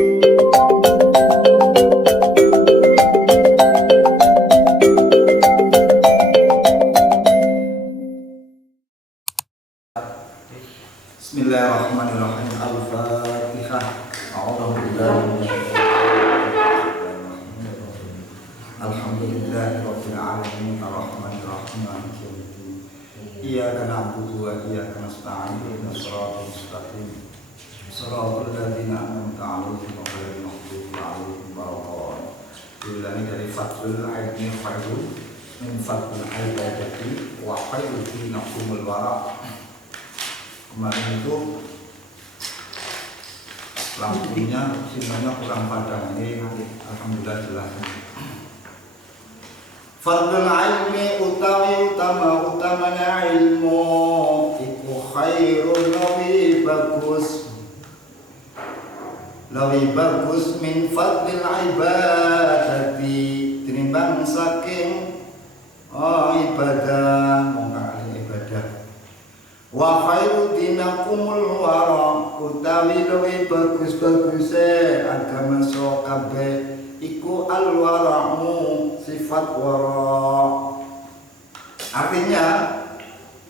Bismillahirrahmanirrahim. Al-Fatihah. Alhamdulillahirabbil alamin arrahmanir rahim maliki yaumiddin. Iyyaka na'budu wa iyyaka nasta'in ihdinas siratal mustaqim. Shiratal ladzina an'amta 'alaihim ghairil maghdubi 'alaihim waladdallin. Bilani dari fadlul ilmi khairun min fadlil ibadati wa khairul dinakumul wara'. Kemarin itu lampunya sinyalnya kurang padam, ini alhamdulillah jelas. Fardul ilmi utawi utamanya ilmu iku khairun lebih bagus min fardil ibadati tinimbang saking ibadah wa khairu dinakumul wara utawi luwih bagus-baguse agama so kabeh iku al wara'mu sifat wara. Artinya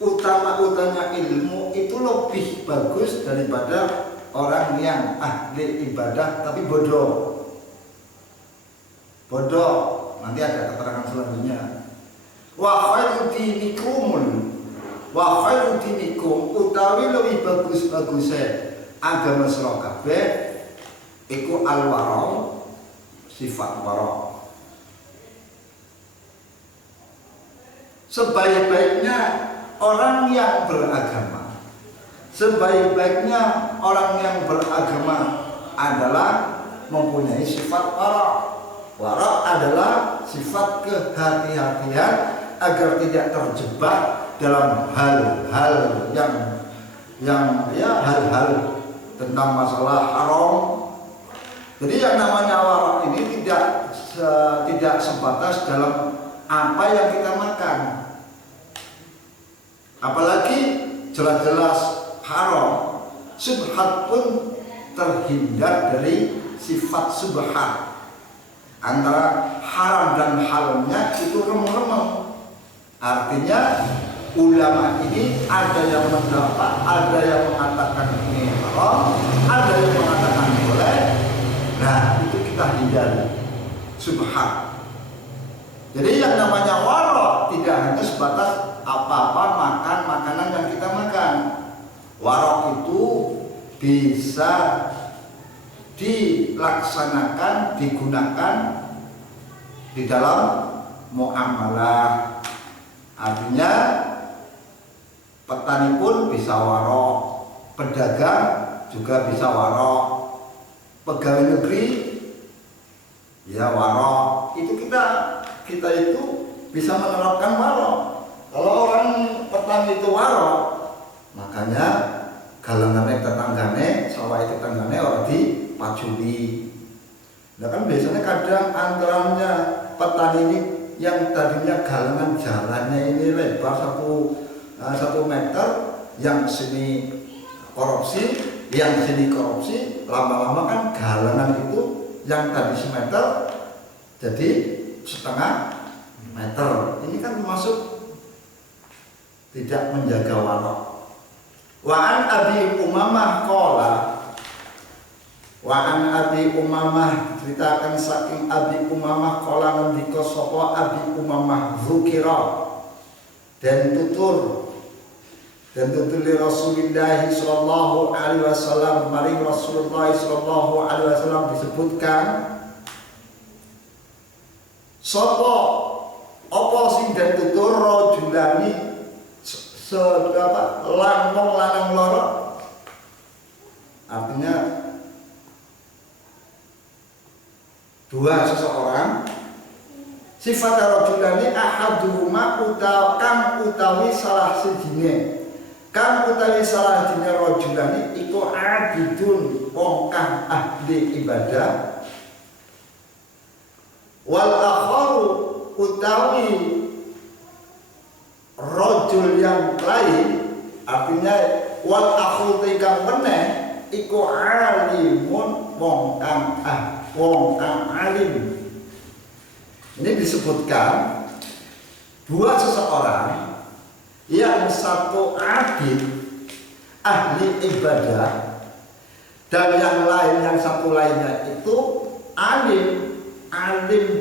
utama-utamanya ilmu itu lebih bagus daripada orang yang ahli ibadah tapi bodoh. Nanti ada keterangan selanjutnya. Wa khairu dinikum utawi lebih bagus-bagusnya agama sira kabeh iku al-wara sifat wara. Sebaik-baiknya orang yang beragama adalah mempunyai sifat wara. Wara adalah sifat kehati-hatian agar tidak terjebak dalam hal-hal yang hal-hal tentang masalah haram. Jadi yang namanya wara ini tidak sebatas dalam apa yang kita makan, apalagi jelas-jelas haram. Subhat pun terhindar dari sifat subhat. Antara haram dan halalnya itu remeng-remeng. Artinya ulama ini ada yang mendapat, ada yang mengatakan ini haram, ada yang mengatakan boleh. Nah, itu kita hindari subhat. Jadi yang namanya wara tidak hanya sebatas apa-apa makanan yang kita makan. Wara itu bisa dilaksanakan, digunakan di dalam muamalah. Artinya petani pun bisa wara, pedagang juga bisa wara, pegawai negeri ya wara. Itu kita itu bisa menerapkan wara. Kalau orang petani itu wara, makanya galangane tetanggane, sawah tetanggane orang dipaculi. Nah kan biasanya kadang antaranya petani ini yang tadinya galangan jalannya ini lebar 1 meter, yang sini korupsi, yang sini korupsi, lama-lama kan galangan itu yang tadi semeter jadi 0,5 meter. Ini kan termasuk tidak menjaga wara. Wa an Abi Umamah qala, wa an Abi Umamah ceritakan saking Abi Umamah qala ngendika sapa Abi Umamah zukira dan tutur li Rasulullah sallallahu alaihi wasallam, mari Rasulullah sallallahu alaihi wasallam disebutkan sapa apa sing den tutur rajulani lanang loro. Artinya dua seseorang. Sifat rajulani ahaduhuma utawi salah sijine. Kang utawi salah sijine rajulani iku abidun wong kang ahli ibadah. Wal akharu utawi rajul yang lain, artinya wal akhu kang meneh iku alimun wong kang alim. Ini disebutkan buat seseorang yang satu abid, ahli ibadah, dan yang lain, yang satu lainnya itu alim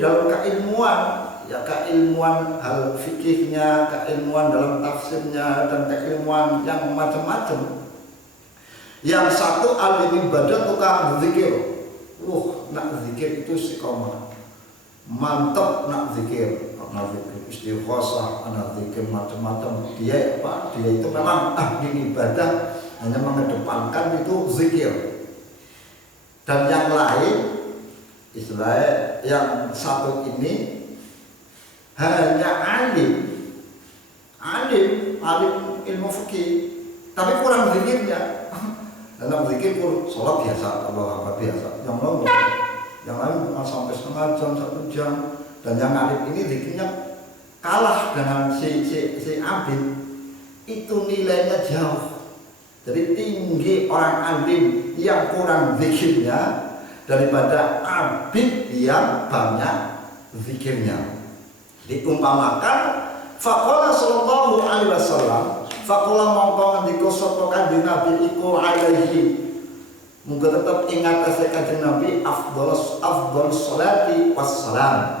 dalam keilmuan, ya keilmuan hal fikihnya, keilmuan dalam tafsirnya, dan keilmuan yang macam-macam. Yang satu alim ibadah, tukang zikir. Nak zikir itu istiqomah. Mantap nak zikir. Nak zikir istighosah, nak zikir macam-macam. Dia itu memang ahli ibadah, hanya mengedepankan itu zikir. Dan yang lain, istilahnya yang satu ini hanya alim ilmu fikih, tapi kurang zikirnya. Dalam zikir pun sholat biasa, Allah Akbar biasa. Yang lain sampai setengah jam, 1 jam. Dan yang alim ini zikirnya kalah dengan si abid. Itu nilainya jauh. Jadi tinggi orang alim yang kurang zikirnya daripada abid yang banyak zikirnya. Diumpamakan faqala sallallahu alaihi wasallam, faqala mongko ngendika sapa kanjeng Nabi iku alaihi, muga tetep ingat kanjeng Nabi afdhalus sholati wassalam.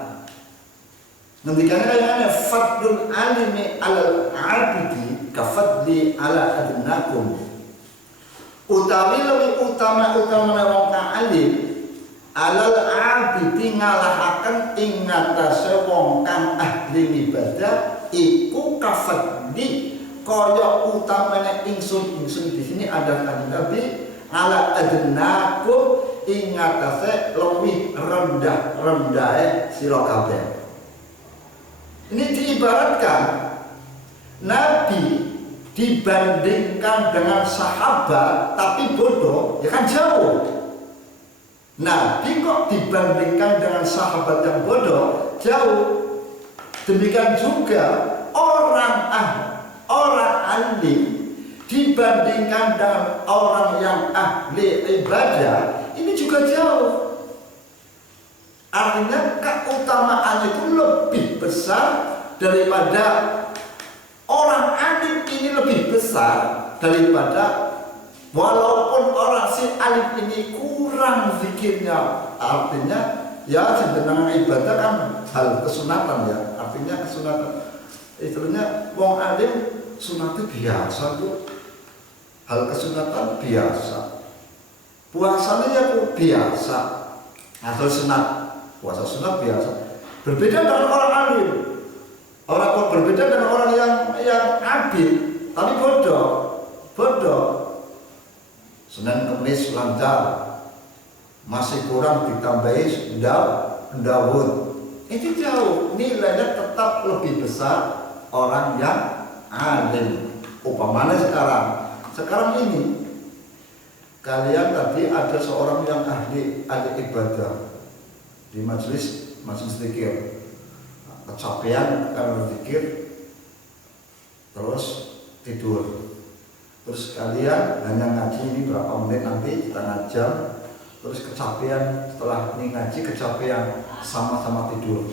Ngendikane kayane fadlul alimi alal abidi kafadli ala adnakum. Utawi lebih utama wong kang alim alal abidi ngalahaken ing ngatasé wong kang ahli ibadah iku kafadli kaya utamane ingsun di sini ada kanjeng Nabi ala adnakum ing ngatasé luwih rendah-rendahe sira kabeh. Ini diibaratkan Nabi dibandingkan dengan sahabat tapi bodoh, ya kan jauh. Nabi kok dibandingkan dengan sahabat yang bodoh, jauh. Demikian juga orang alim dibandingkan dengan orang yang ahli ibadah, ini juga jauh. Artinya keutamaan itu lebih besar daripada orang alim ini, lebih besar daripada walaupun orang si alim ini kurang zikirnya. Artinya ya sebenarnya ibadah kan hal kesunatan ya, artinya kesunatan. Istilahnya wong alim sunatnya biasa tuh, hal kesunatan biasa, puasanya ya biasa, atau sunat. Puasa sunat biasa. Berbeda dengan orang alim. Orang berbeda dengan orang yang abid, tapi bodoh. Senin Kemis lancar, masih kurang ditambahi Dawud. Itu jauh. Nilainya tetap lebih besar orang yang alim. Umpamanya sekarang ini kalian tadi ada seorang yang ahli ibadah di majelis zikir, kecapean karena zikir, terus tidur. Terus kalian hanya ngaji ini berapa menit, nanti setengah jam, terus kecapean, setelah ini ngaji kecapean, sama-sama tidur.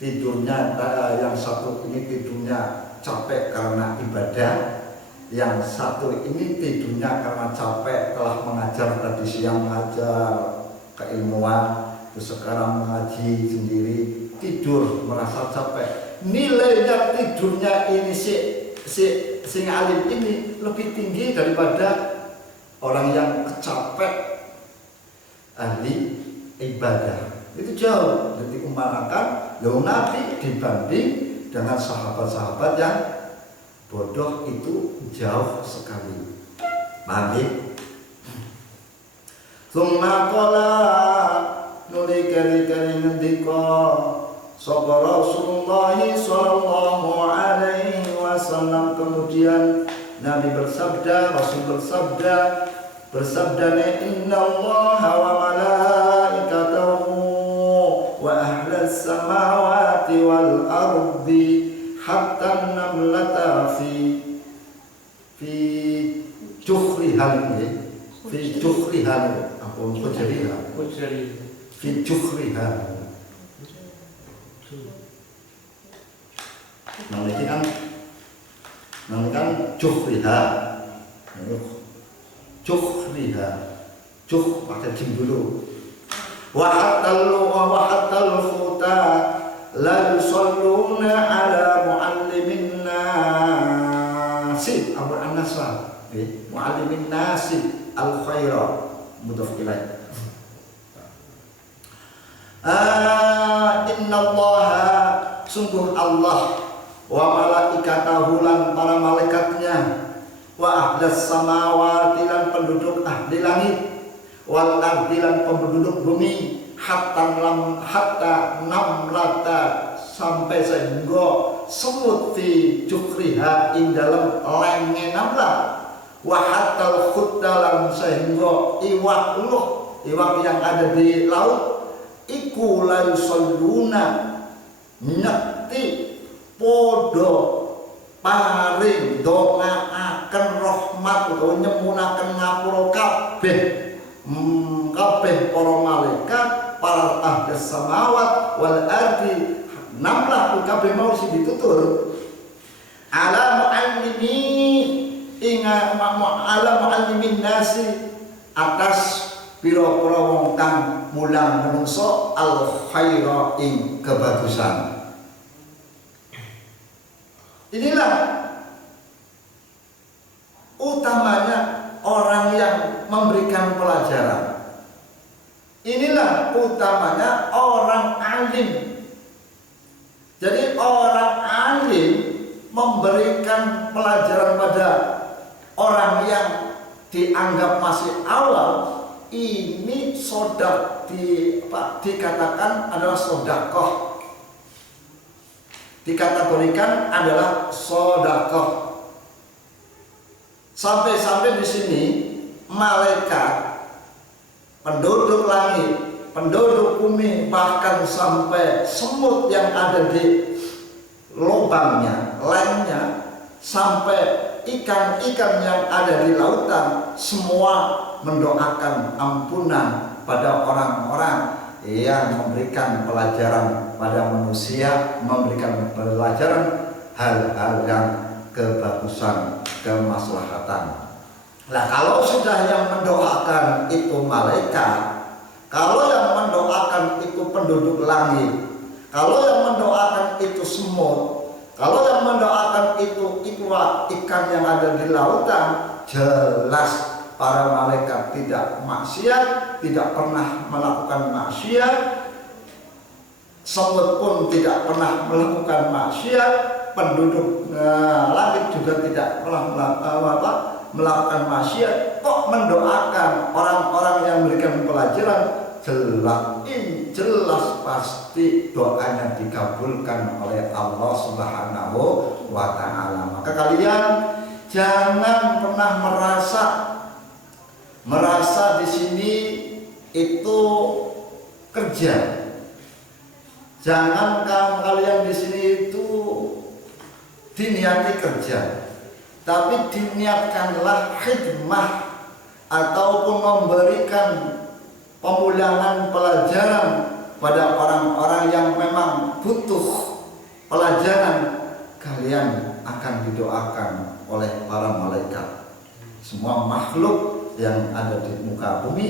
Tidurnya yang satu ini tidurnya capek karena ibadah, yang satu ini tidurnya karena capek telah mengajar, tadi siang mengajar keilmuan, terus sekarang mengaji sendiri, tidur merasa capek. Nilainya tidurnya ini si alim ini lebih tinggi daripada orang yang kecapek ahli ibadah. Itu jauh. Jadi umpamakan Nabi dibanding dengan sahabat-sahabat yang bodoh itu jauh sekali. Paham ya? Summa qala nuli kali-kali ngendika sapa Rasulullah sallallahu alaihi wasallam, kemudian Nabi bersabda, Rasul bersabda innallaha wa malaikatahu wa ahlas samawati wal ardi hatta namlata fi juhrihal Kujriha fi jukhriha. Namanya jukhriha. Jukhriha. Jukh pakai jim dulu. Wa hatal khuta la yusalluna ala muallimin nasi Abu An-Nasr muallimin nasi al khaira mudhaf ilaih. Innallaha sungguh Allah wa malaikatahu lan para malaikatnya wa ahlas samawati lan penduduk ahli langit wal ardi lan penduduk bumi hatta namlata sampai sehingga semut fi jukriha ing dalam lenge namlah wa hatta khuddalan sehingga iwak yang ada di laut iku la yusalluna nyekti podo paring dongaaken rahmat utawa nyemunaken ngapura kabeh para malaikat para ahli samawat wal ardi namlah kabeh mau sing ditutur ala muallimin nasi atas pira-pira wong kang mulang menungso al khaira ing kebagusan. Inilah utamanya orang yang memberikan pelajaran. Inilah utamanya orang alim. Jadi orang alim memberikan pelajaran pada orang yang dianggap masih awam. Ini dikatakan adalah sodakoh, dikategorikan adalah sodakoh. Sampai-sampai di sini malaikat, penduduk langit, penduduk bumi, bahkan sampai semut yang ada di lubangnya, lainnya, sampai ikan-ikan yang ada di lautan, semua mendoakan ampunan pada orang-orang yang memberikan pelajaran pada manusia, memberikan pelajaran hal-hal yang kebagusan, kemaslahatan. Nah, kalau sudah yang mendoakan itu malaikat, kalau yang mendoakan itu penduduk langit, kalau yang mendoakan itu semut, kalau yang mendoakan itu ikan yang ada di lautan, jelas para malaikat tidak maksiat, tidak pernah melakukan maksiat. Semut pun tidak pernah melakukan maksiat. Penduduk langit juga tidak pernah melakukan maksiat. Kok mendoakan orang-orang yang memberikan pelajaran? Jelas pasti doanya dikabulkan oleh Allah Subhanahu wa Ta'ala. Maka kalian jangan pernah merasa di sini itu kerja. Jangan kalian di sini itu diniati kerja, tapi diniatkanlah khidmah ataupun memberikan pemulangan pelajaran pada orang-orang yang memang butuh pelajaran. Kalian akan didoakan oleh para malaikat. Semua makhluk yang ada di muka bumi,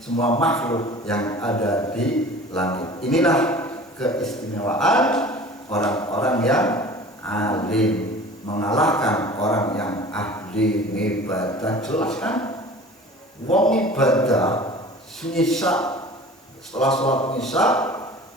semua makhluk yang ada di langit. Inilah keistimewaan orang-orang yang alim, mengalahkan orang yang ahli ibadah. Jelas kan? Wong ibadah nyisa, setelah sholat nyisa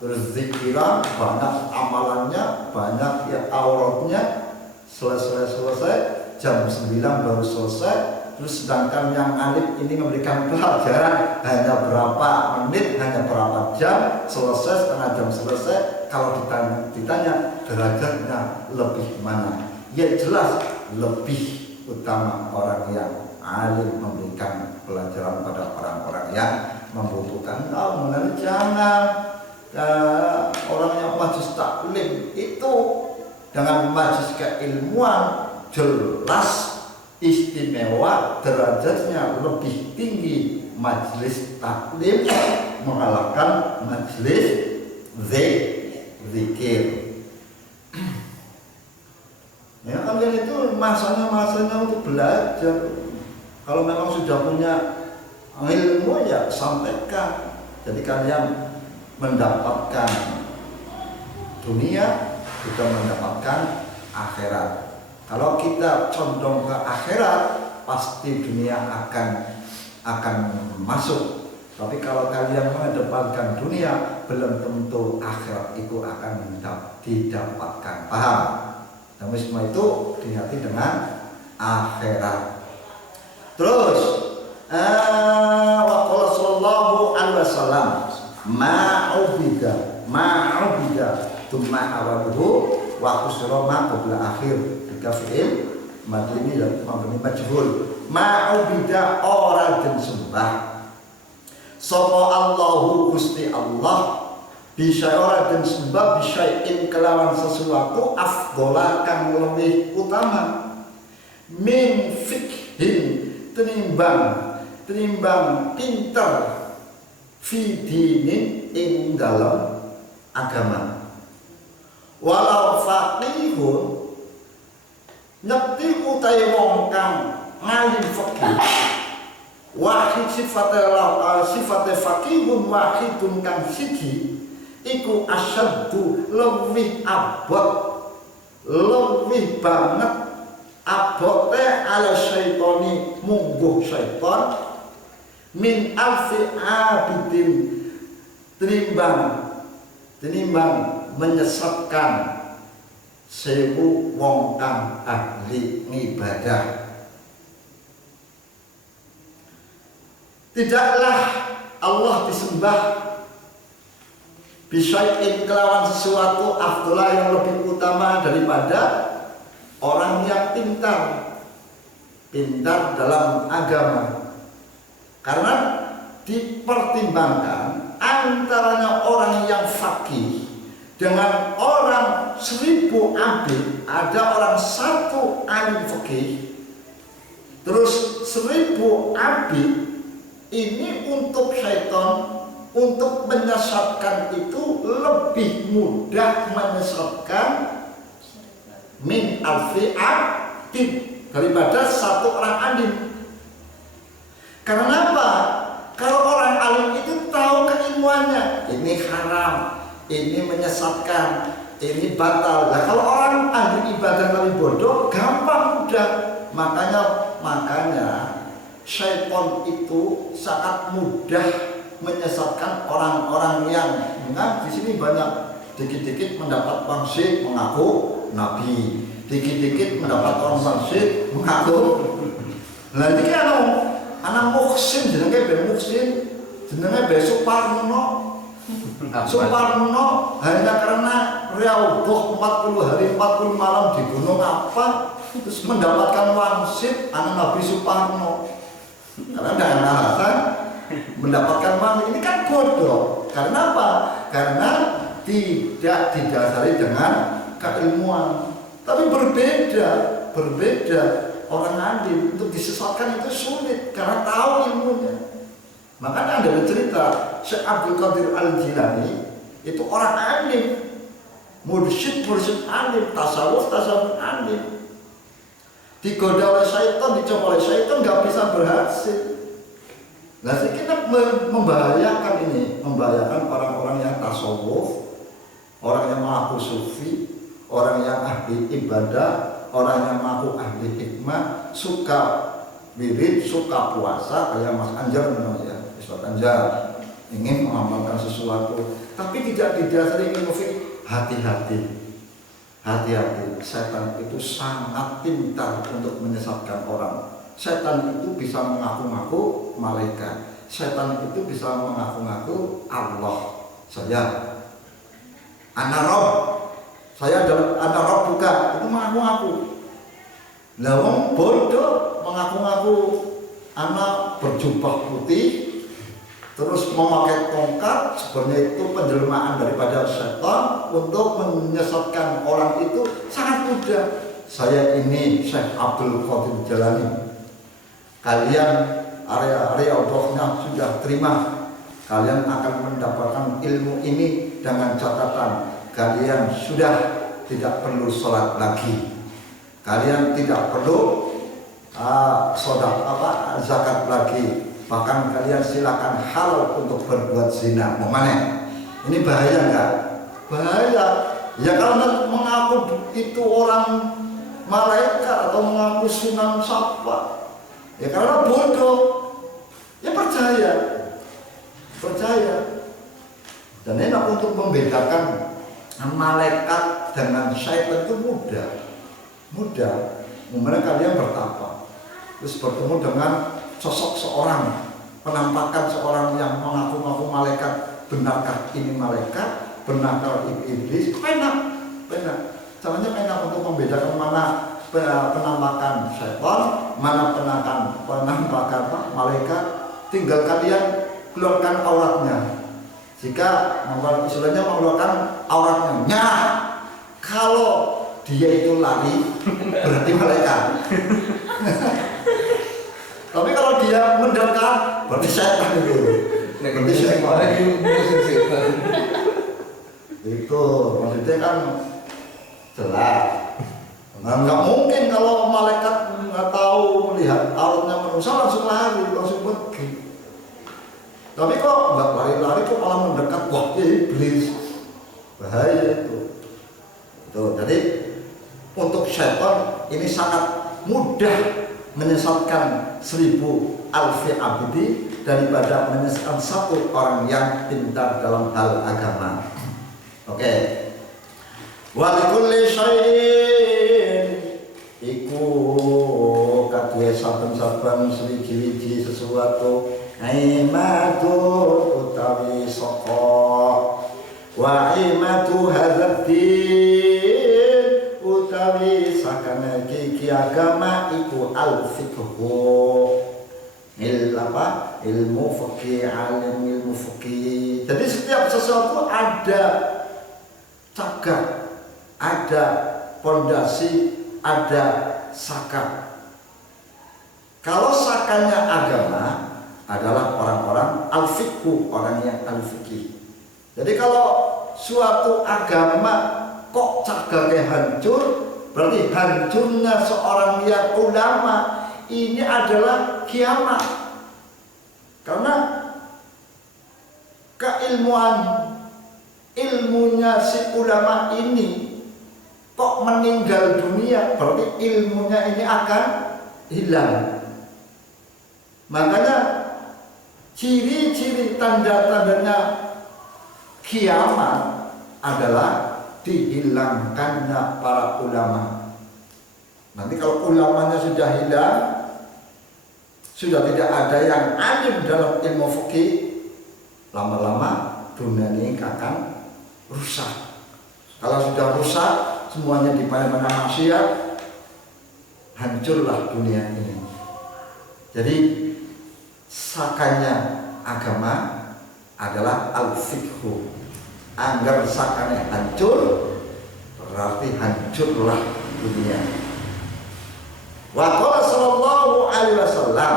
berzikiran, banyak amalannya, banyak ya auratnya, selesai jam 9 baru selesai. Terus sedangkan yang alim ini memberikan pelajaran hanya berapa menit, hanya berapa jam selesai, setengah jam selesai. Kalau ditanya derajatnya lebih mana, ya jelas lebih utama orang yang alim memberikan pelajaran pada orang-orang yang membutuhkan. Benar, jangan orang yang majlis taklim itu dengan majlis keilmuan jelas istimewa, derajatnya lebih tinggi majelis taklim mengalahkan majelis zikir. Ya kalian itu masanya untuk belajar. Kalau memang sudah punya ilmu ya sampaikan. Jadi kalian mendapatkan dunia juga mendapatkan akhirat. Kalau kita condong ke akhirat, pasti dunia akan masuk. Tapi kalau kalian mengedepankan dunia, belum tentu akhirat itu akan didapatkan. Paham? Dan semua itu dihati dengan akhirat. Terus waqala sallallahu alaihi wasallam ma'ubida thumma awaluhu wa kusra ma qabla akhir fi'il madini dan mabni majhul. Ma'ubida ora den sembah sapa Allahu Gusti Allah bisa ora den sembah bisain kelawan sesuatu afdhola kang luwih utama min fikhin tenimbang pinter fi dinin ing dalam agama. Walau faqihun nyekti utahe wong kang ngalim fikih wahid sifate faqihun wahidun kang siji iku asyaddu lebih abot lebih banget abote ala syaitoni mungguh syaiton min alfi abidin tenimbang menyesatkan sewu wong kang ahli ibadah. Tidaklah Allah disembah bisyai'in kelawan sesuatu afdhola yang lebih utama daripada orang yang pintar dalam agama. Karena dipertimbangkan antaranya orang yang faqih dengan orang 1000 abid, ada orang 1 alim fikih, terus 1000 abid. Ini untuk syaitan, untuk menyesatkan itu lebih mudah menyesatkan min alfi abid daripada 1 orang alim. Karena apa? Kalau orang alim itu tahu keilmuannya, ini haram, ini menyesatkan, ini batal. Nah, kalau orang ahli ibadah tapi bodoh, gampang mudah. Makanya syaitan itu sangat mudah menyesatkan orang-orang yang di sini banyak dikit-dikit mendapat pangsit mengaku nabi, dikit-dikit mendapat pangsit mengaku. Nah ini kan anak Muhsin jenenge Ben Muhsin, jenenge Ben Suparno hanya karena Riyadhah 40 hari 40 malam di gunung apa terus mendapatkan wangsit anak Nabi Suparno. Karena ada alasan mendapatkan wangsit ini kan bodoh. Karena apa? Karena tidak didasari dengan keilmuan. Tapi berbeda orang alim untuk disesatkan itu sulit karena tahu ilmunya. Makanya ada cerita Syekh Abdul Qadir Al-Jilani itu orang alim, mursyid alim, tasawuf alim. Digoda oleh syaitan, dicoba oleh syaitan, nggak bisa berhasil. Nah, kita membahayakan ini, membahayakan orang-orang yang tasawuf, orang yang mengaku sufi, orang yang ahli ibadah, orang yang mengaku ahli hikmah, suka wirid, suka puasa, kayak Mas Anjar namanya, Ustaz Anjar, ingin mengamalkan sesuatu, tapi tidak didasari ilmu fikih. Hati-hati, setan itu sangat pintar untuk menyesatkan orang. Setan itu bisa mengaku-ngaku malaikat. Setan itu bisa mengaku-ngaku Allah. Saya anak Rob, saya adalah anak Rob bukan, itu mengaku-ngaku. Lah wong bodoh mengaku-ngaku anak berjubah putih terus memakai tongkat, sebenarnya itu penjelmaan daripada setan untuk menyesatkan orang itu sangat mudah. Saya ini Syekh Abdul Qadir Jalani. Kalian area rohnya sudah terima, kalian akan mendapatkan ilmu ini dengan catatan kalian sudah tidak perlu sholat lagi, kalian tidak perlu zakat lagi, bahkan kalian silakan halal untuk berbuat zina. Mana? Ini bahaya nggak? Bahaya. Ya karena mengaku itu orang malaikat atau mengaku Sunan Sapa, ya karena bodoh. Ya percaya. Dan enak untuk membedakan malaikat dengan syaitan itu mudah. Kemudian kalian bertapa, terus bertemu dengan sosok seorang, penampakan seorang yang mengaku-ngaku malaikat. Benarkah ini malaikat? Benarkah iblis? Enak. Caranya enak untuk membedakan mana penampakan syaitan, mana penampakan malaikat. Tinggal kalian keluarkan auratnya. Jika istilahnya mengeluarkan auratnya, kalau dia itu lari berarti malaikat. Tapi kalau dia mendekat berarti setan itu. Berarti setan. Itu maksudnya kan jelas. Nah, nggak mungkin kalau malaikat nggak tahu melihat auratnya manusia langsung lari, langsung pergi. Tapi kok nggak lari-lari, kok malah mendekat, wah iblis, bahaya itu. Jadi untuk syaitan ini sangat mudah menyesatkan 1000 alfi abdi daripada menyesatkan satu orang yang pintar dalam hal agama. Oke. Wa likulli syai'in iku kadhe saben-saben sewiji sesuatu aimatu utawi saka wa aimatu hadzal utawi sakane iki agama iku al-fiqhu ilmu fikih, alim ilmu fikih. Jadi setiap sesuatu ada cagak, ada pondasi, ada saka. Kalau sakanya agama adalah orang-orang al-fiqhu, orang yang al-fiqih. Jadi kalau suatu agama kok cagaknya hancur, berarti hancurnya seorang yang ulama ini adalah kiamat. Karena ilmunya si ulama ini kok meninggal dunia, berarti ilmunya ini akan hilang. Makanya ciri-ciri tanda-tandanya kiamat adalah dihilangkannya para ulama. Nanti kalau ulamanya sudah hilang, sudah tidak ada yang alim dalam ilmu fikih, lama-lama dunia ini akan rusak. Kalau sudah rusak, semuanya di mana-mana maksiat, hancurlah dunia ini. Jadi sakanya agama adalah al-fiqhu. Anggar sakanya hancur, berarti hancurlah dunia. Wa qala sallallahu alaihi wasallam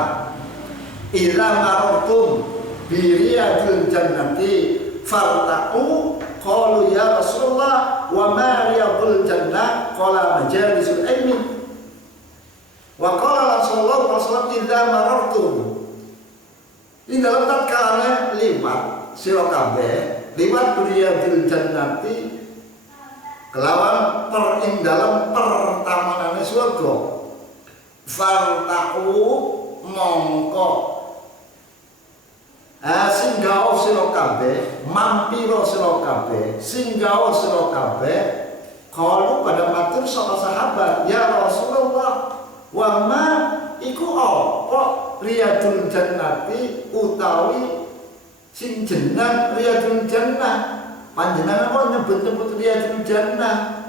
idza marartum bi riyadil jannati farta'u qalu ya Rasulullah wa ma riyadul jannah qala majalisul ilmi. Wa qala sallallahu alaihi wasallam idza marartum, ini dalam tatkala liwat sira kabeh liwat riyadil jannati kelawan dalam pertamanane surga. Farta'u mongko singgah sira kabeh, mampira sira kabeh, singgah sira kabeh. Kalau pada matur sapa sahabat, ya Rasulullah, wa ma iku apa riyadul jannati utawi sing jeneng riyadul jannah. Panjenengan kok nyebut-nyebut riyadul jannah?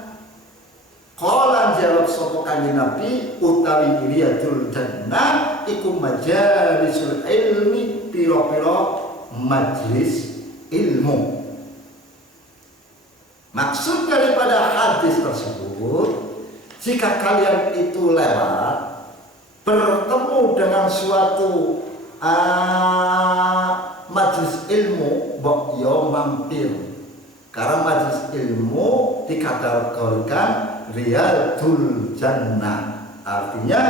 Qala jawab sapa kanjeng Nabi, utawi riyadul jannah iku majalisul ilmi, pira-pira majlis ilmu. Maksud daripada hadis tersebut, jika kalian itu lewat bertemu dengan suatu majelis ilmu mbok yo mampir. Karena majelis ilmu dikategorikan riyadul jannah. Artinya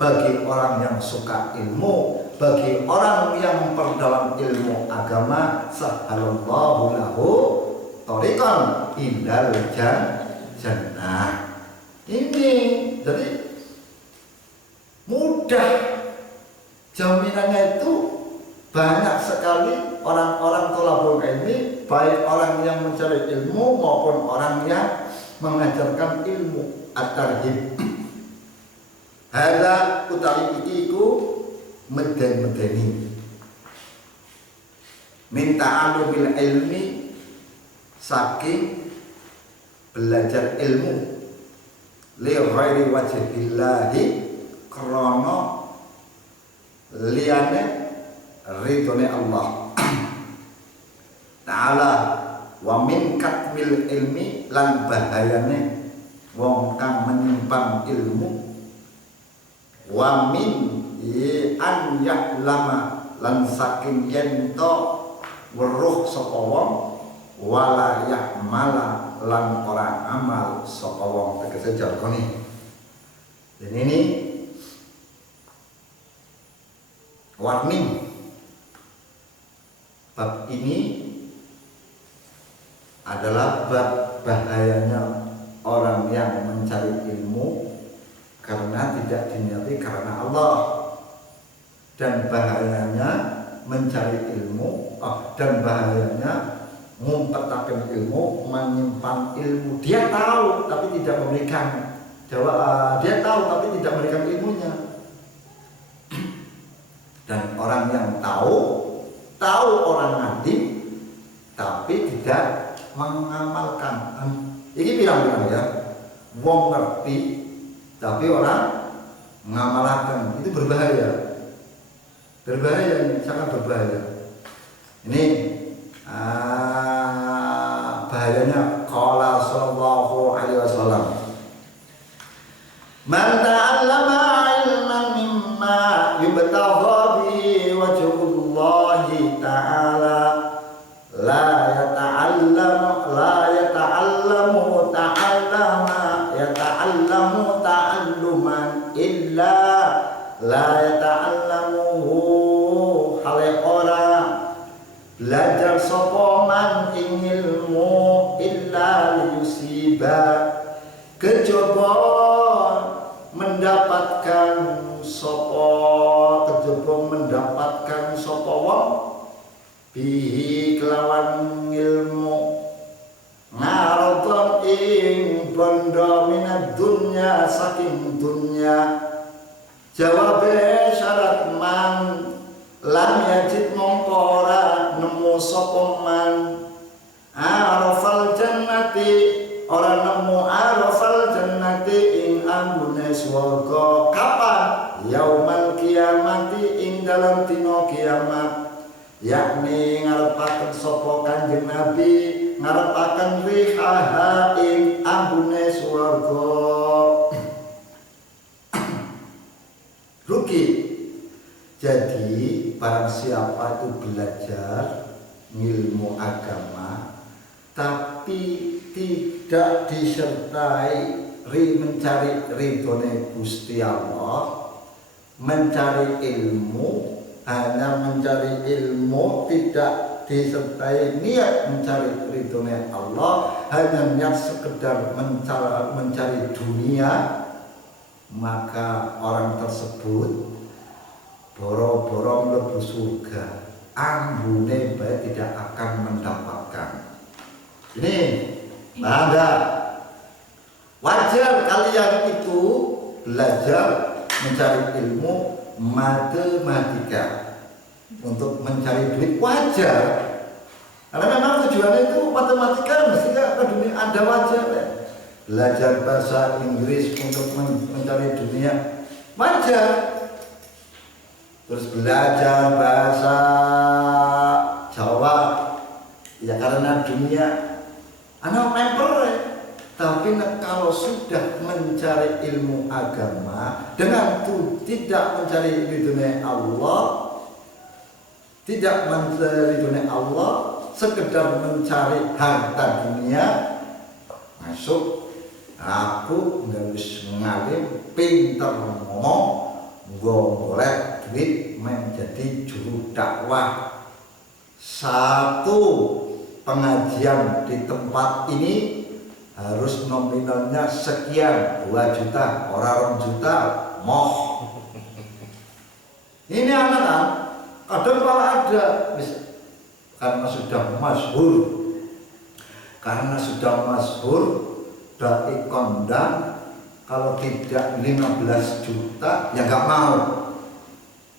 bagi orang yang suka ilmu, bagi orang yang memperdalam ilmu agama, sahalallahu lahu thoriqan ilal jannah. Ini jadi mudah, jaminannya itu banyak sekali orang-orang thalabul ilmi, baik orang yang mencari ilmu maupun orang yang mengajarkan ilmu. At-tarhib hadza utawi iki iku medeni minta alumil ilmi, saking belajar ilmu li ghairi wajhillahi, krana liyane ridhone Allah Ta'ala, wa min katmil ilmi, lan bahayane wong kang menyimpang ilmu, wa min an ya'lama, lan saking yen to weruh sapa wong, wala ya'mala, lan ora amal sapa wong. Tegese jargone ini warning. Bab ini adalah bab bahayanya orang yang mencari ilmu karena tidak diniati karena Allah, dan bahayanya mencari ilmu dan bahayanya ngumpetaken ilmu, menyimpan ilmu. Dia tahu tapi tidak memberikan jawab, dia tahu tapi tidak memberikan ilmunya. Dan orang yang tahu orang ngadim tapi tidak mengamalkan. Ini bilang ya, wong ngerti tapi orang mengamalkan, itu berbahaya. Berbahaya, ini sangat berbahaya. Ini bahayanya. Qala sallallahu alaihi wasallam, man ta'allama ilman mimma yubtagha bihi wajhullahi ta'ala la yata'allamu ta'alluman illa la yata'allamuhu, hale ora belajar sapa man ing ilmu illa liyusiba, kejaba mendapatkan sapa wong bihi kelawan ilmu, ngarodon ing bondo minat dunya, saking dunya. Jawabe syarat man lam yajid, mongko ora nemu sapa man arafal jannati, ora nemu arafal jannati ing ambune swarga. Kapan? Yaumal kiamati, ing dalam dina kiamat. Yakni ngarepaken sapa Kanjeng Nabi, ngarepaken rihaha ing ambune swarga. Rugi. Jadi barang siapa itu belajar ilmu agama tapi tidak disertai mencari ridhone Gusti Allah, mencari ilmu, hanya mencari ilmu tidak disertai niat mencari ridhone Allah, hanya niat sekedar mencari dunia, maka orang tersebut boro-boro mlebu surga, ambune bae tidak akan mendapatkan. Ini tanda wajar kalian itu belajar mencari ilmu matematika untuk mencari duit, wajar. Karena memang tujuannya itu matematika, mestinya ke dunia ada, wajar ya. Belajar bahasa Inggris untuk mencari dunia, wajar. Terus belajar bahasa Jawa ya karena dunia, anak member. Tapi kalau sudah mencari ilmu agama dengan tidak mencari ridhonya Allah, tidak mencari dunia Allah, sekedar mencari harta dunia, masuk aku nggak bisa ngalim, pinter ngomong, golek duit menjadi juru dakwah. Satu pengajian di tempat ini harus nominalnya sekian, 2 juta, orang juta, moh. Ini anak-anak, kadang kalau ada, karena sudah masyhur, dai kondang, kalau tidak 15 juta, ya nggak mau.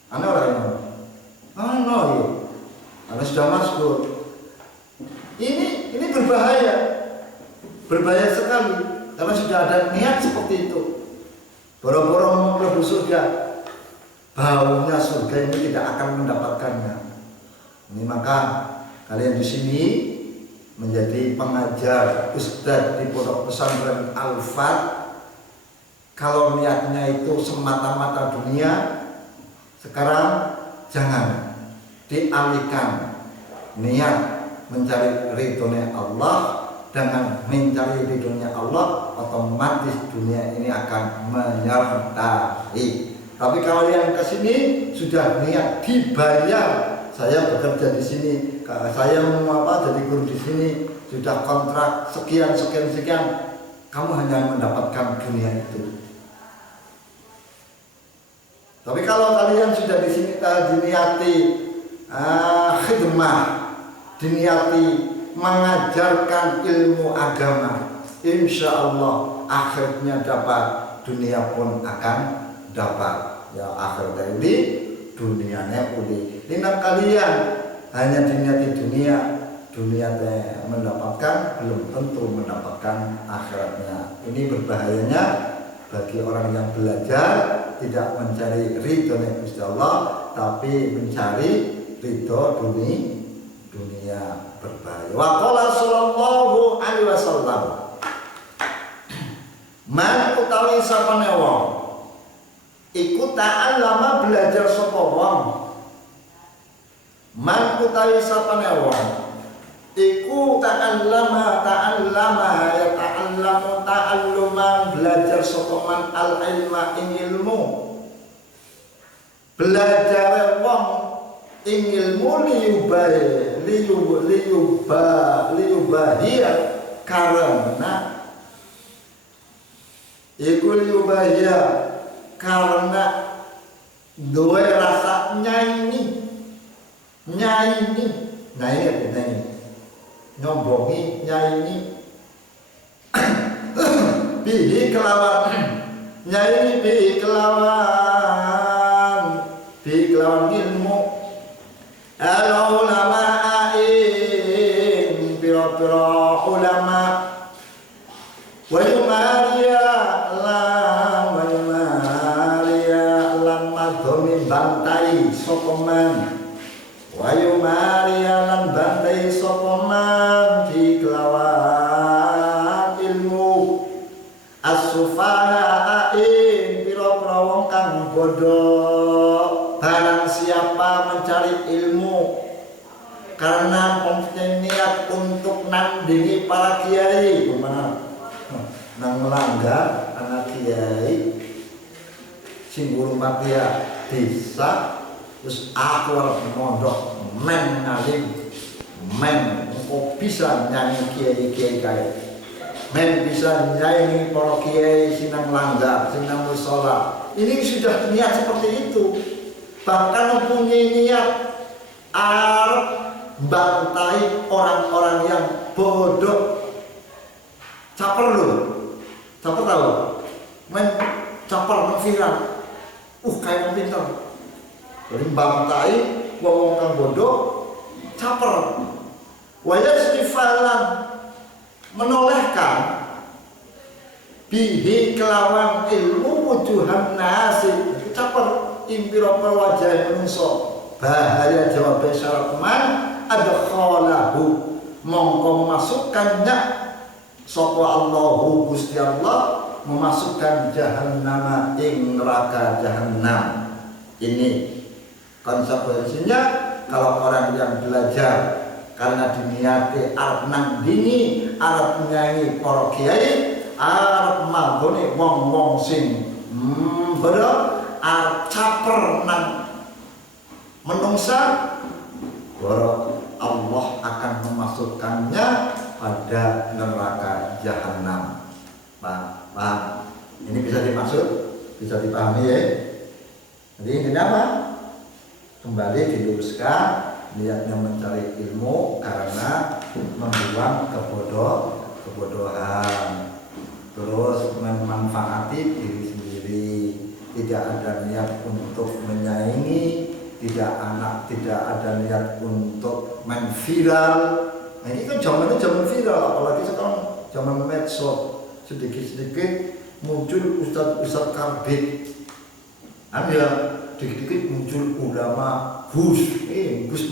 Aneh orang yang mau, ya. Karena sudah masyhur. Ini berbahaya sekali, karena sudah ada niat seperti itu. Boro-boro mau mlebu surga, baunya surga ini tidak akan mendapatkannya. Ini maka kalian di sini menjadi pengajar ustadz di pondok pesantren Al-Fat, kalau niatnya itu semata-mata dunia, sekarang jangan dialihkan niat mencari ridhonya Allah. Dengan mencari ridhonya Allah, otomatis dunia ini akan menyertai. Tapi kalau yang kesini sudah niat dibayar, saya bekerja di sini, saya mau jadi guru di sini, sudah kontrak sekian, kamu hanya mendapatkan dunia itu. Tapi kalau kalian sudah di sini diniati khidmah, diniati mengajarkan ilmu agama, insya Allah akhirnya dapat, dunia pun akan dapat. Ya akhir dari dunianya uli. Ini kalian hanya diniati dunia mendapatkan, belum tentu mendapatkan akhiratnya. Ini berbahayanya bagi orang yang belajar, tidak mencari ridhonya Gusti Allah, tapi mencari ridho dunia, berbahaya. Wa qala sallallahu alaihi wasallam, man utawi sapane wong iku ta'allama belajar sapa wong, man utawi sapane wong iku ta'allama ya ta'alluman belajar sapa man al ilma ing ilmu, belajar wong ing ilmu liyubahia karena iku liyubahia karena duwe rasa nyanyi nyombongi nyanyi bihi kelawan nyanyi bihi kelawan ilmu al ulama in pira-pira ulama wa yumaria lan madhomi bantai sokoman wa yumaria lan bantai sokoman di kelawan ilmu as-sufana in pira-pira wong kang bodoh. Barang siapa mencari ilmu karena mempunyai niat untuk nandingi para kiai, nang melanggar anak kiai sing guru matia bisa, terus aku harus mondok men ngalim, men kok bisa nyanyi kiai kaya, men bisa nyanyi para kiai sinang langgar, sinang musola. Ini sudah niat seperti itu. Bahkan mempunyai niat arep bantai orang-orang yang bodoh. Caper tahu? Men caper menviral. Kayak pintar. Jadi bantai wong kang bodoh, caper. Wayasnifalan menolehkan bihi kelawan ilmu wujuhan nasi. Caper impiro wajah manusia. Bahaya jawab syarat man adkhalahu mongko memasukkannya sapa Allahu Gusti Allah, memasukkan jahannam ing neraka jahannam. Ini konsekuensinya kalau orang yang belajar karena diniati arep nandingi, arep nyanyi para kiai, arep magone wong-wong sing bener, arep caper nang menungsa, Allah akan memasukkannya pada neraka jahanam. Paham? Ini bisa dimaksud, bisa dipahami ya. Jadi ini apa? Kembali diluruskan, niatnya mencari ilmu karena membuang kebodohan, terus memanfaati diri sendiri, tidak ada niat untuk menyaingi, tidak ada niat untuk menviral. Nah, ini kan zaman viral, apalagi sekarang zaman medsos, sedikit-sedikit muncul ustadz karbit, ya dikit-dikit muncul ulama Gus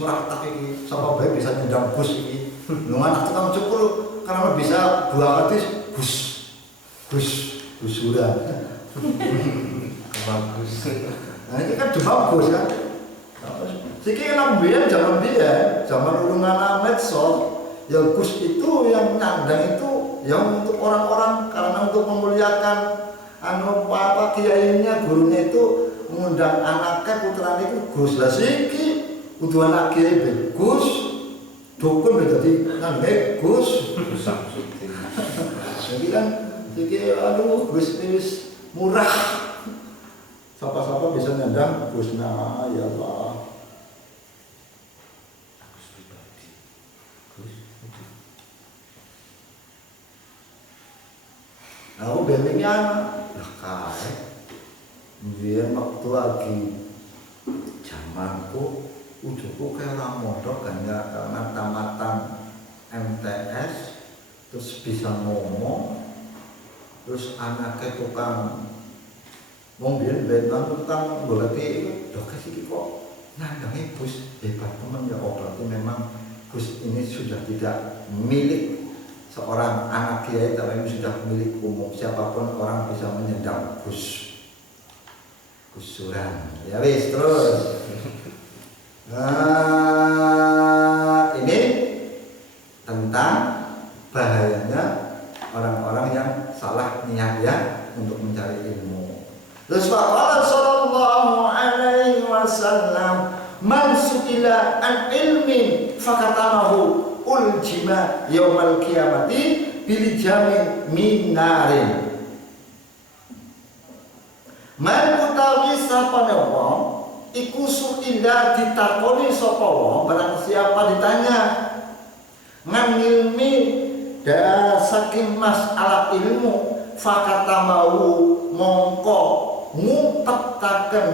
meratak ini, sama baik bisa nyendang Gus ini. Anak tukang cukur karena bisa dua hadis Gus sudah bagus. Nah ini kan bagus kan. Siki kan zaman urungan medsos, ya Gus itu yang nyandang itu yang untuk orang-orang karena untuk memuliakan kiainya, gurunya itu mengundang anaknya putranya itu Gus. Lah siki kudu anak kiai Gus, dukun berarti nangge Gus. Jadi kan siki Gus ini murah. Siapa-siapa bisa nyandang Gusna, ya Allah. Aku bentengnya lah kae. Biar waktu lagi zamanku ujuku kayak orang mondok karena tamatan MTS terus bisa ngomong, terus anaknya tukang biar bentang tukang berarti dok kasih kok nandangnya Gus hebat teman ya. Oh berarti memang Gus ini sudah tidak milik seorang anak kiai, tapi sudah milik umum, siapapun orang bisa menyendang Gusuran. Ya wis terus. Nah, ini tentang bahayanya orang-orang yang salah niat ya untuk mencari ilmu. Terus faqala sallallahu alaihi wasallam man su'ila an ilmin fakatamahu uljima yaumal qiyamati bil jamin min narin. Man utawi sapane wong iku su'ila ditakoni sapa wong, barang siapa ditanya ngan ilmi saking masalah ilmu fakatamahu mongko ngumpetaken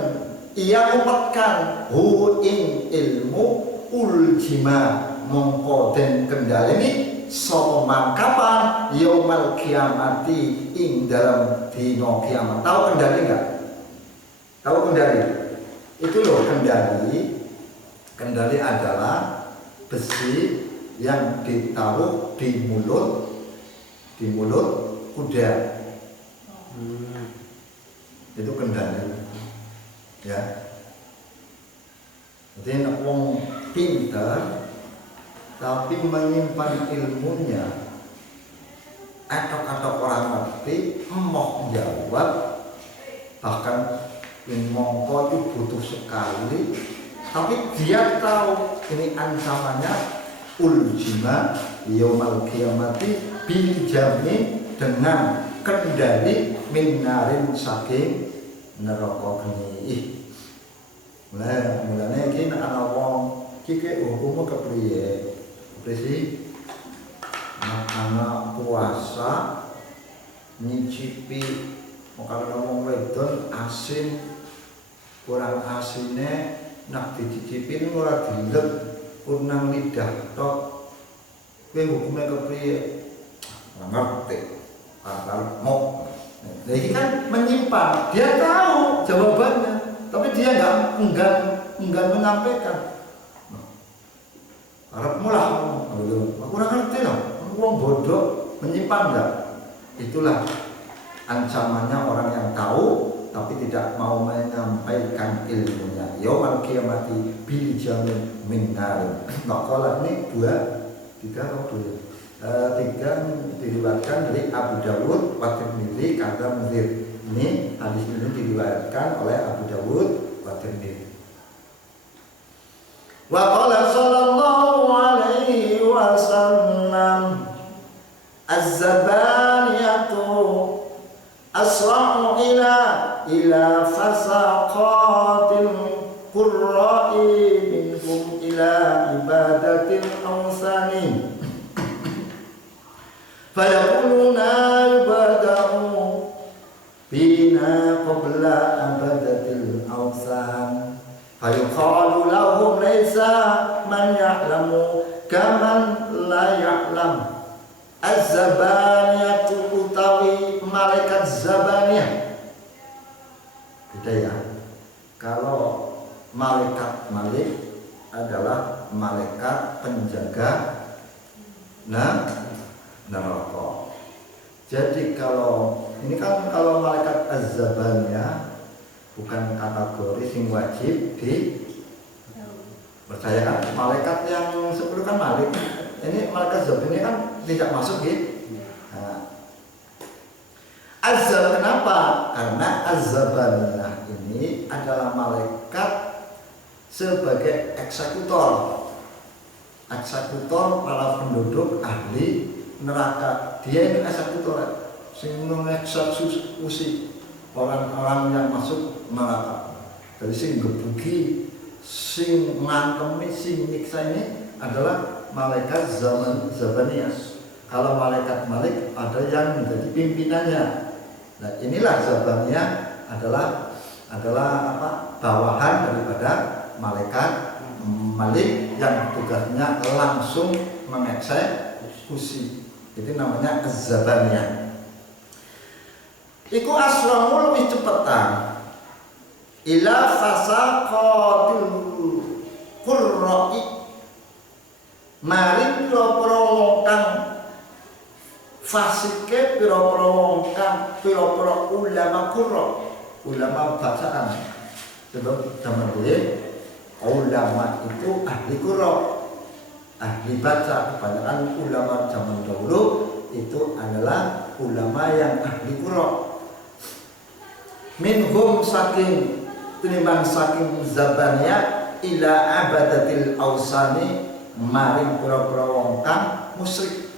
ngumpetkan hu ing ilmu uljima mongko den kendaleni sapa mangkapan yaumal kiamati ing dalam dina kiamat. Tahu kendali enggak? Tahu kendali? Itu loh kendali adalah besi yang ditaruh di mulut kuda. Itu kendali ya. Jadi nek wong pintar tapi menyimpan ilmunya, atok-atok orang ngerti, emoh jawab, bahkan mongko itu butuh sekali, tapi dia tahu ini ancamannya uljima yaumal qiyamati bil jamin, dengan kendali minarin saking neraka geni. Mulane iki nek ana wong iki hukum kepriye? Kepriye? Anak puasa nyicipi kalau ngomong wedon asin kurang asine nak dicicipi ora dilep kunang lidah tok. Kowe hukume kepriye? Ora ngerti. Asal mau. Nah, ini kan menyimpan. Dia tahu jawabannya, tapi dia enggan menyampaikan. Arab mulah, aku ora ngerti loh. Wong bodoh menyimpan enggak? Itulah ancamannya orang yang tahu tapi tidak mau menyampaikan ilmunya. Yaumal qiyamati bil jamin min nar. Maqalah ini 3 diriwayatkan dari Abu Dawud wa Tirmidzi kata Muzir. Ini hadis ini diriwayatkan oleh Abu Dawud wa Tirmidzi. Wa qala sallallahu alaihi wasallam az-zabaniyatu asra'u ila fasaqatil qurra'i minhum ila ibadatil awsani fayaquluna ibada'u bina qabla abadatil awsan fayuqalu lahum laysa man ya'lamu kaman la ya'lam. Az-zabaniyatu utawi malaikat zabaniyah. Beda ya. Kalau malaikat Malik adalah malaikat penjaga neraka. Jadi kalau ini kan kalau malaikat az-zabaniyah bukan kategori sing wajib dipercayakan. Malaikat yang 10 kan Malik. Ini malaikat zabaniyah kan tidak masuk gitu. Nah, azab kenapa? Karena az-zabaniyah ini adalah malaikat sebagai eksekutor para penduduk ahli neraka. Dia itu eksekutor sing mengeksekusi orang-orang yang masuk neraka. Dari sing gebuki, sing ngantemi, sing nyiksa ini adalah malaikat zabaniyah. Kalau malaikat Malik ada yang menjadi pimpinannya. Nah, inilah zabaniyah adalah bawahan daripada malaikat Malik yang tugasnya langsung mengeksekusi. Itu namanya az-zabaniyah. Iku asramul lebih cepetan ila fasaqatil qurra'i mari pira-pira wong kang fasike, pira-pira wong kang pira-pira ulama qurra, ulama bacaan. Sebab zaman dulu ulama itu ahli qurra, ahli baca. Kebanyakan ulama zaman dahulu itu adalah ulama yang ahli qurra. Minhum saking tinimbang saking zabaniyah ila abadatil awsani maring pira-pira wong kang musyrik.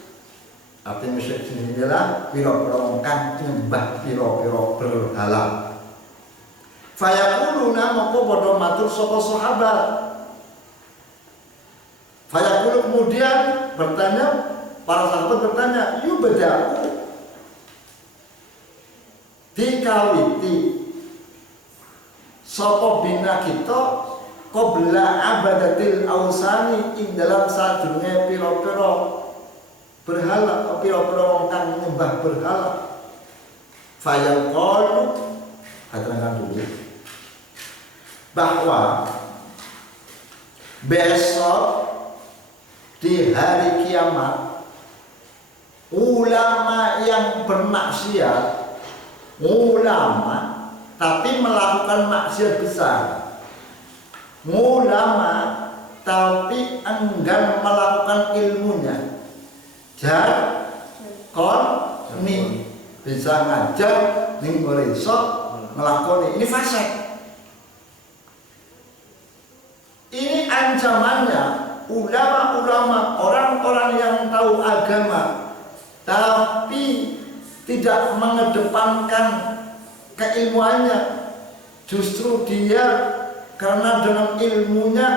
Arti musyrik sini adalah pira-pira wong kang nyembah pira-pira berhala. Fayaquluna moko padha matur sapa sahabat. Fayaqulu kemudian bertanya, para sahabat bertanya, yubada'u dikawiti sapa bina kita qabla abadatil awsani ing dalam sadurunge pira-pira berhala, pira-pira wong kang nyembah berhala. Fayaqulu katakan dulu bahwa besok di hari kiamat ulama yang bermaksiat, ulama tapi melakukan maksiat besar, ulama tapi enggan melakukan ilmunya, nih bisa ngajar ning iso nglakoni, ini fasik. Ini ancamannya ulama-ulama, orang-orang yang tahu agama tapi tidak mengedepankan keilmuannya. Justru dia karena dengan ilmunya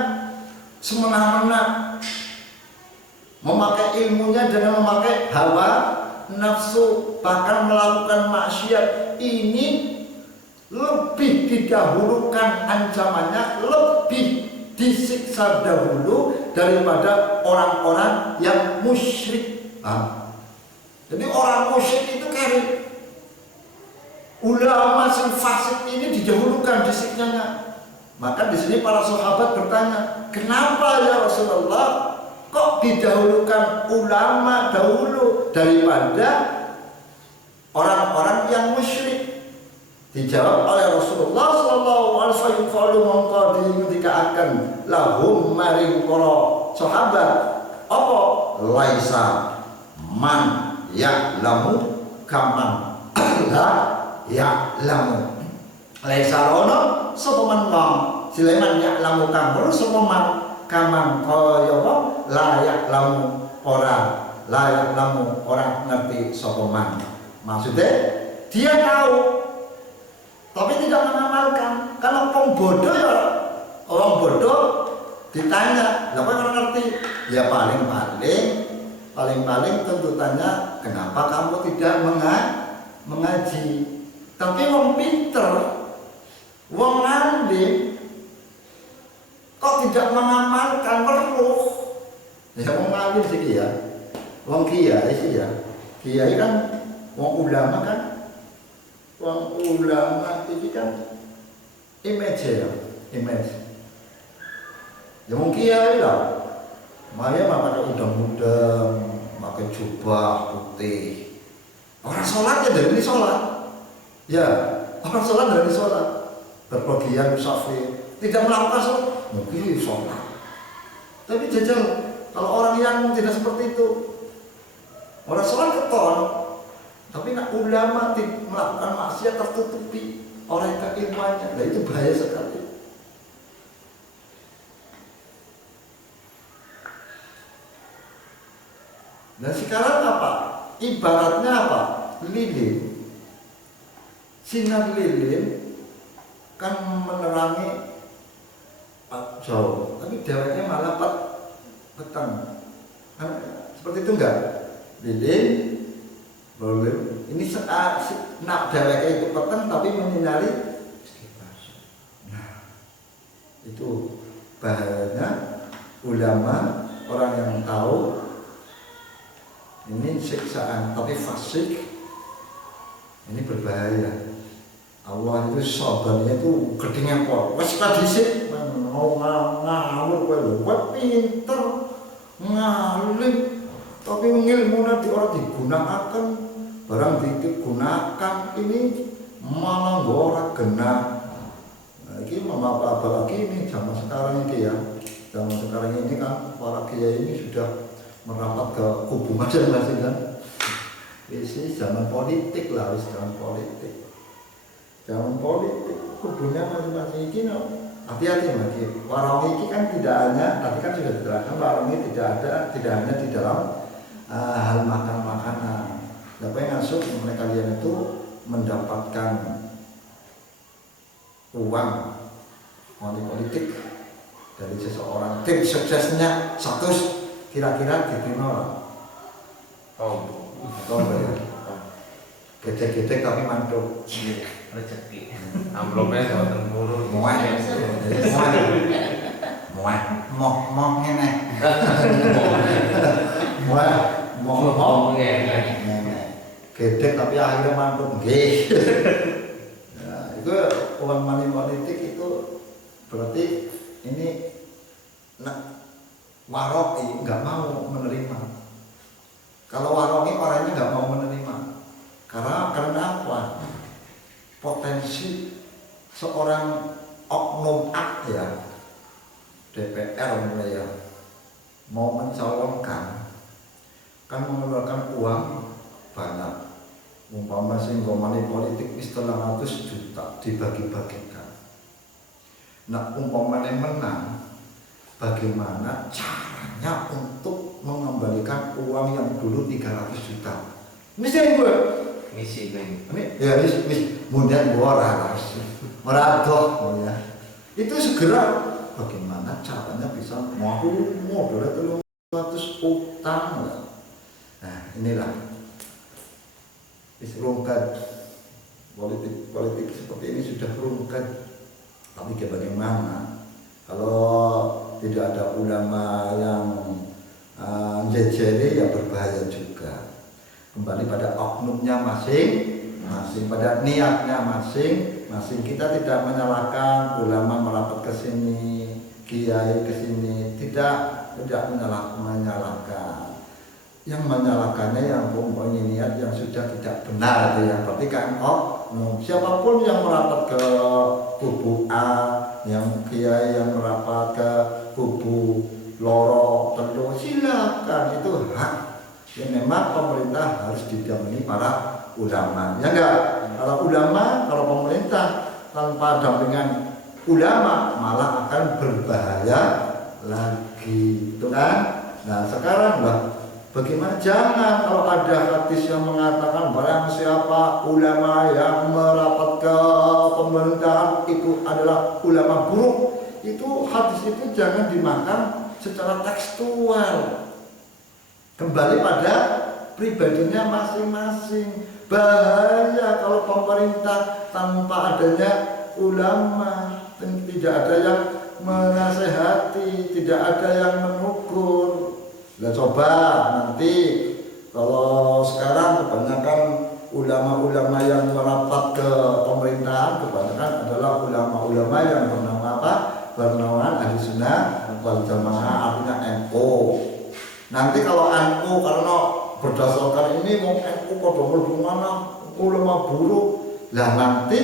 semena-mena, memakai ilmunya dengan memakai hawa nafsu, bahkan melakukan maksiat. Ini lebih didahulukan ancamannya, lebih disiksa dahulu daripada orang-orang yang musyrik. Jadi orang musyrik itu kering. Ulama yang fasik ini didahulukan disiksanya. Maka di sini para sahabat bertanya, kenapa ya Rasulullah kok didahulukan ulama dahulu daripada orang-orang yang musyrik? Dijawab oleh Rasulullah sallallahu alaihi wasallam qalu mongko dikatakan lahum maring para sahabat apa laisa man ya'lamu kaman la ya'lamu laisa rono sapa man wong sileman ya'lamu kang weruh sapa man kaman kaya wong la ya'lamu ora ngerti sapa man. Maksudnya dia tahu tapi tidak mengamalkan. Kalau orang bodoh ya orang bodoh ditanya, lah kok orang ngerti? Ya paling tuntutannya kenapa kamu tidak mengaji. Tapi wong pinter, wong alim kok tidak mengamalkan weruh. Ya wong alim sih ya. Wong kiai sih ya. Kiai kan wong ulama kan. Wong ulama itu kan image ya, image. Ya mungkin ya lah. Maya pakai udang-udang, pakai jubah putih. Orang sholat ya dari sholat. Ya, orang sholat dari sholat. Berpergian musafir, tidak melakukan sholat, mungkin sholat. Tapi jajal, kalau orang yang tidak seperti itu, orang sholat keton. Tapi nak ulama melakukan maksiat tertutupi oleh keilmuannya, nah itu bahaya sekali. Dan sekarang apa? Ibaratnya apa? Lilin, sinar lilin kan menerangi jauh, tapi deweknya malah petang. Kan seperti itu enggak? Lilin boleh. Ini nak deweknya itu petang tapi menyinari sekitar. Nah, itu bahayanya ulama, orang yang tahu ini siksaan tapi fasik, ini berbahaya. Allah itu sabarnya itu gedenya kok. Wes kadhisik mau ngawur kowe lho, kowe pinter ngalim tapi ilmune ora digunakan, barang digunakan ini malah ora genah. Nah, ini apalagi ini zaman sekarang ini ya. Zaman sekarang ini kan para kiai ini sudah merapat ke kubu masing-masing kan. Ini zaman politik lah, zaman politik. Zaman politik kubunya masing-masing ini hati-hati lagi. Warung ini kan tidak hanya, tadi kan sudah diterangkan warung ini tidak hanya di dalam hal makan-makanan. Siapa yang masuk mereka kalian itu mendapatkan uang money politik dari seseorang, tim suksesnya 100 kira-kira diterima ya. Gede-gede tapi mantul rezeki amplopnya jawatan burung muah ngene muah gede tapi akhirnya mantul nggih. Nah, itu uang money politik itu berarti ini waroki nggak mau menerima. Kalau waroki orangnya nggak mau menerima. Karena apa? Potensi seorang oknum ya DPR mulai ya mau mencalonkan kan mengeluarkan uang banyak. Umpama sing money politik istilah 100 juta dibagi-bagikan. Nah umpamanya menang, bagaimana caranya untuk mengembalikan uang yang dulu 300 juta? Mesti gue misi ini ya mis mudah harus meradoh ya. Itu segera bagaimana caranya bisa mau modalnya 300 utang. Nah inilah rungkat politik seperti ini sudah rungkat. Tapi bagaimana kalau tidak ada ulama yang jejeri ya berbahaya juga. Kembali pada oknumnya masing-masing, pada niatnya masing-masing. Kita tidak menyalahkan ulama merapat ke sini, kiai ke sini, tidak menyalahkan. Yang menyalahkannya yang mempunyai niat yang sudah tidak benar, yang berarti kan siapapun yang merapat ke kubu A, yang kiai yang merapat ke kubu loro telu, silakan, itu hak. Ya memang pemerintah harus didampingi para ulama, ya enggak? Kalau ulama, kalau pemerintah tanpa dampingan ulama malah akan berbahaya lagi, itu kan? Nah sekarang bagaimana? Jangan kalau ada hadis yang mengatakan barang siapa ulama yang merapat ke pemerintahan itu adalah ulama buruk, itu hadis itu jangan dimakan secara tekstual. Kembali pada pribadinya masing-masing. Bahaya kalau pemerintah tanpa adanya ulama, tidak ada yang menasehati, tidak ada yang menegur. Nah coba nanti kalau sekarang kebanyakan ulama-ulama yang merapat ke pemerintahan kebanyakan adalah ulama-ulama yang bernama apa? Bernama Ahlussunnah wal Jamaah, artinya NU. Nanti kalau NU karena berdasarkan ini mau NU pada mana ulama buruk. Lah nanti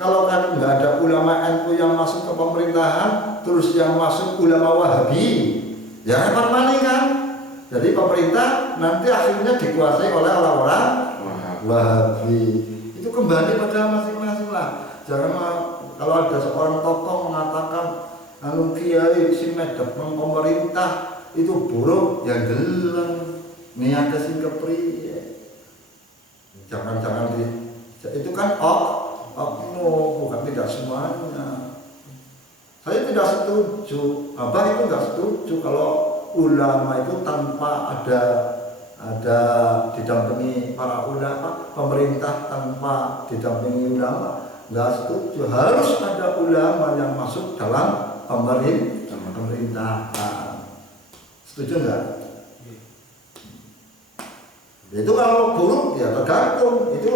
kalau kan nggak ada ulama NU yang masuk ke pemerintahan, terus yang masuk ulama Wahabi, ya repot maning kan? Jadi pemerintah nanti akhirnya dikuasai oleh orang-orang Wahabi. Itu kembali pada masing-masing lah. Jangan kalau ada seorang tokoh mengatakan anu kiai si medhep pemerintah itu buruk, ya gelem niatnya sing kepriye. Jangan itu kan bukan tidak semuanya. Saya tidak setuju. Abah itu nggak setuju kalau ulama itu tanpa ada didampingi para ulama, pemerintah tanpa didampingi ulama, nggak setuju. Harus ada ulama yang masuk dalam pemerintahan. Setuju nggak? Itu kalau buruk ya tergantung, itu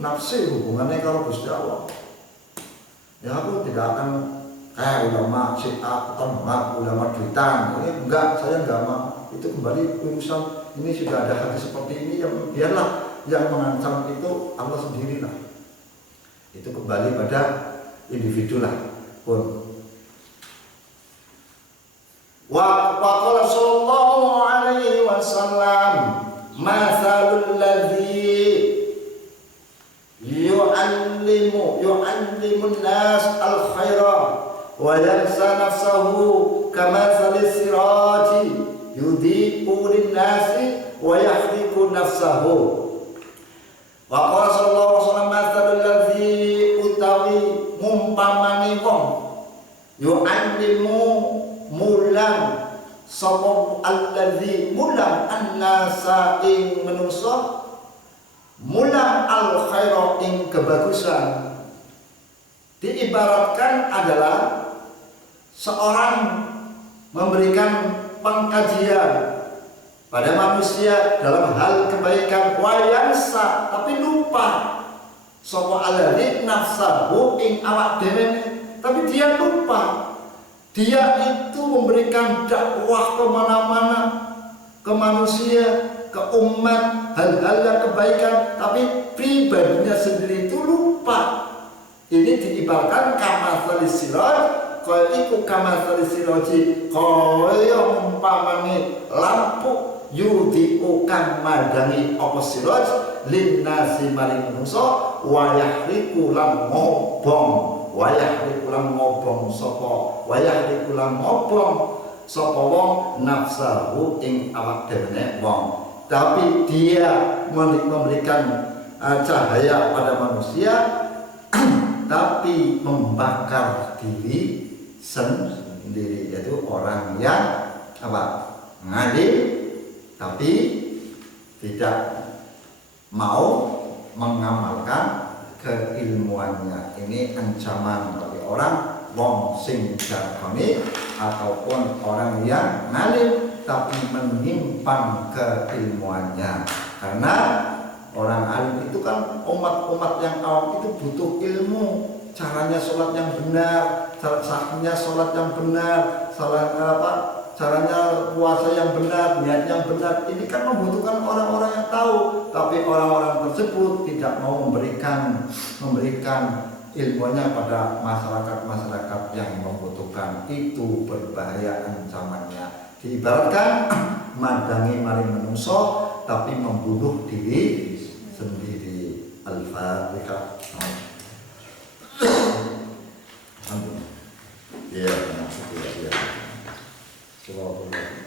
nafsi hubungannya kalau Gusti Allah. Ya aku tidak akan kayak ulama syiah atau ulama duitan. Ini enggak, saya enggak mau. Itu kembali urusan ini sudah ada hadis seperti ini, yang biarlah yang mengancam itu Allah sendirilah. Itu kembali pada individu lah pun. Wa qala sallallahu alaihi wasallam mathalul ladzi yu'allimun nas al khaira wa yansa nafsahu kamathalis sirati yudhi'u lin nasi wa yahriqu nafsahu. Wa qala sallallahu alaihi wasallam mathalul ladzi utawi mumpamani wong yu'allimu mulang sapa alladzi mulang annasa ing menungso, mulang al khaira ing kebagusan. Diibaratkan adalah seorang memberikan pengkajian pada manusia dalam hal kebaikan, wayansa tapi lupa sapa alladzi nafsahu ing awak dhewe, tapi dia lupa. Dia itu memberikan dakwah kemana-mana, ke manusia, ke umat, hal-hal yang kebaikan, tapi pribadinya sendiri itu lupa. Ini diibaratkan kamatsali siraj, kaya iku kamatsali siraji, kaya umpamane lampu yudhi'u kang madangi apa siraj linnasi maring manungsa wa yahriqu lan ngobong. Wayah dikulang ngobong sopo, wayah dikulang ngobong sopo wong nafsahu ing awak dhewe wong. Tapi dia memberikan cahaya pada manusia, tapi membakar diri sendiri, yaitu orang yang apa? Ngalim tapi tidak mau mengamalkan keilmuannya. Ini ancaman bagi orang wong sing jargone ataupun orang yang ngalim tapi menyimpang keilmuannya. Karena orang alim itu kan umat-umat yang awam itu butuh ilmu, caranya sholat yang benar, sahnya sholat yang benar, caranya puasa yang benar, niat yang benar. Ini kan membutuhkan orang-orang yang tahu, tapi orang-orang tersebut tidak mau memberikan ilmunya pada masyarakat yang membutuhkan. Itu berbahaya ancamannya. Diibaratkan madangi maring menungso tapi membunuh diri sendiri. Al-Fatihah. Iya, iya.